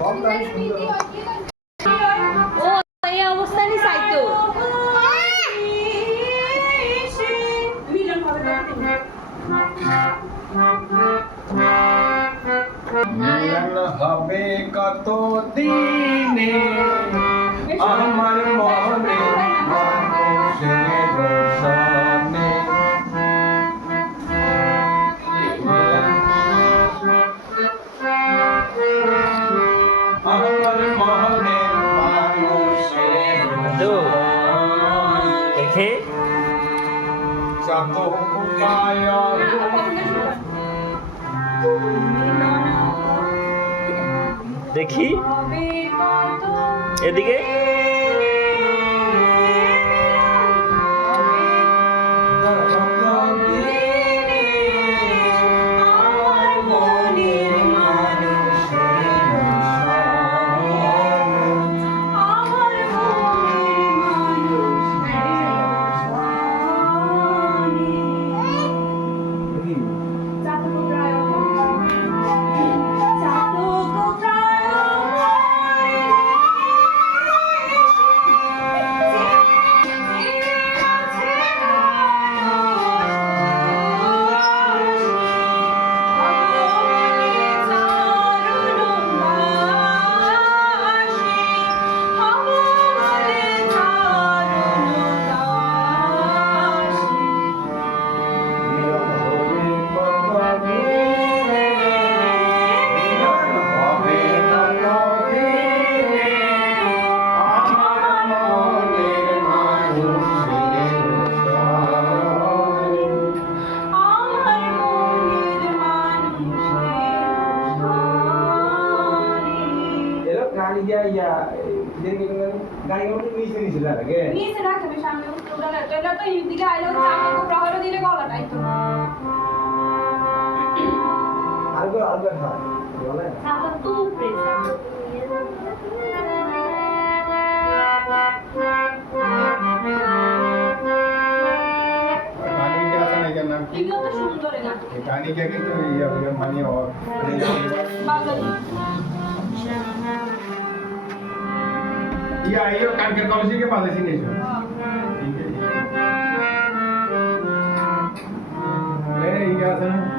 ও এই অবস্থানই চাইতো। মিলন হবে কত দিনে আমার মনে মানুষের সনে আমার মনে মানুষের দেখে যত উপায় দেখি এদিকে गाड़ी या इधर के गाड़ी को नीचे लगे নিচে রাখবে সামনে উড়া তো এটা তো এইদিকে আইলো চাপে কো প্রহর দিলে গলাটাই তো अलग था बोला চাপা তো প্রেস गाने क्या था नहीं नाम की এগুলো তো সুন্দর গান गाने क्या की तो ये मानी और বাঙালি ये आई हो कानकर कॉलेज के पास ही नहीं जो ठीक है ले ये क्या था